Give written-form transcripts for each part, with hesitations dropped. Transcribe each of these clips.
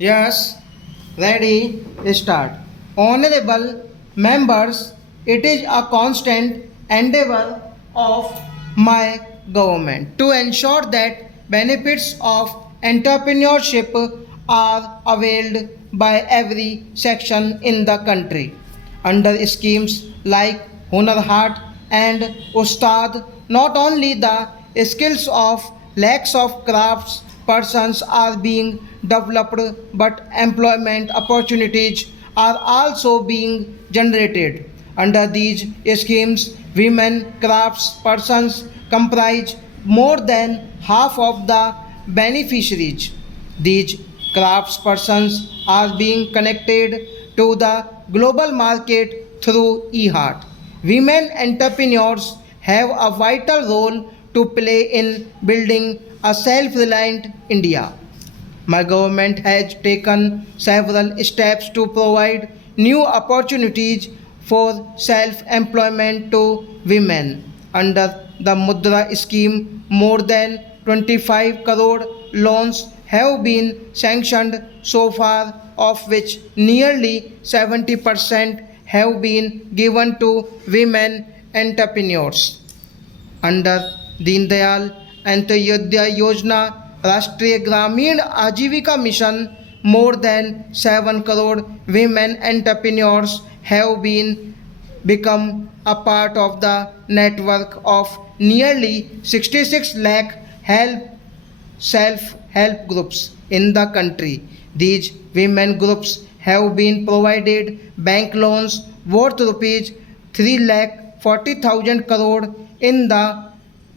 Yes, ready, start. Honorable members, it is a constant endeavor of my government to ensure that benefits of entrepreneurship are availed by every section in the country. Under schemes like Hunar Haat and Ustad, not only the skills of lakhs of crafts persons are being developed, but employment opportunities are also being generated. Under these schemes, women crafts persons comprise more than half of the beneficiaries. These craftspersons are being connected to the global market through eHeart. Women entrepreneurs have a vital role to play in building a self reliant India. My government has taken several steps to provide new opportunities for self employment to women. Under the Mudra scheme, more than 25 crore loans have been sanctioned so far, of which nearly 70% have been given to women entrepreneurs. Under Deendayal Antyodaya योजना राष्ट्रीय ग्रामीण आजीविका mission more than 7 crore women entrepreneurs have been become a part of the network of nearly 66 lakh help self-help groups in the country. These women groups have been provided bank loans worth rupees 3 lakh 40,000 crore in the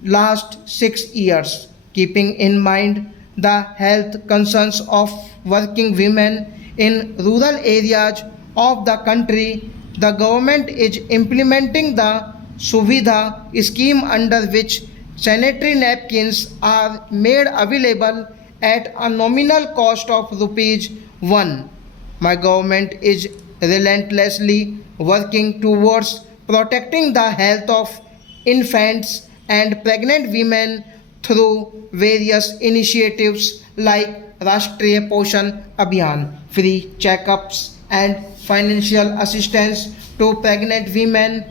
last 6 years. Keeping in mind the health concerns of working women in rural areas of the country, the government is implementing the Suvidha scheme, under which sanitary napkins are made available at a nominal cost of rupees 1. My government is relentlessly working towards protecting the health of infants and pregnant women through various initiatives like Rashtriya Poshan Abhiyan, free checkups and financial assistance to pregnant women.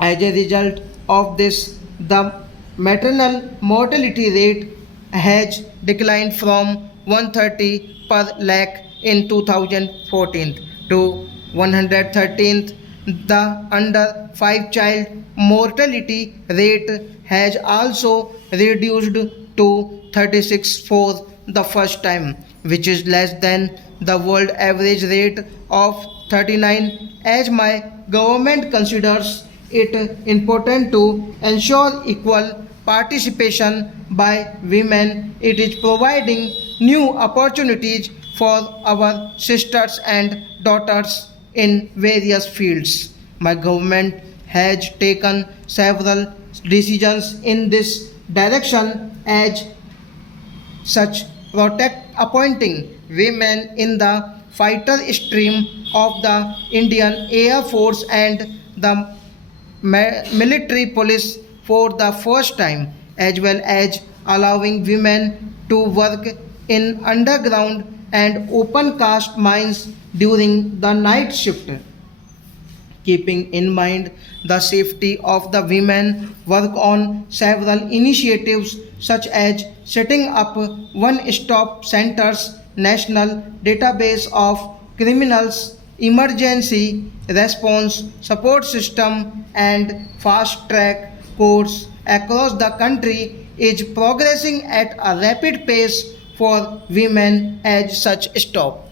As a result of this, the maternal mortality rate has declined from 130 per lakh in 2014 to 113th. The under 5 child mortality rate has also reduced to 36 for the first time, which is less than the world average rate of 39. As my government considers it important to ensure equal participation by women, it is providing new opportunities for our sisters and daughters in various fields. My government has taken several decisions in this direction, as such protect appointing women in the fighter stream of the Indian Air Force and the military police for the first time, as well as allowing women to work in underground and open cast mines during the night shift. Keeping in mind the safety of the women, work on several initiatives such as setting up one-stop centers, national database of criminals, emergency response support system, and fast track courts across the country is progressing at a rapid pace for women as such stop.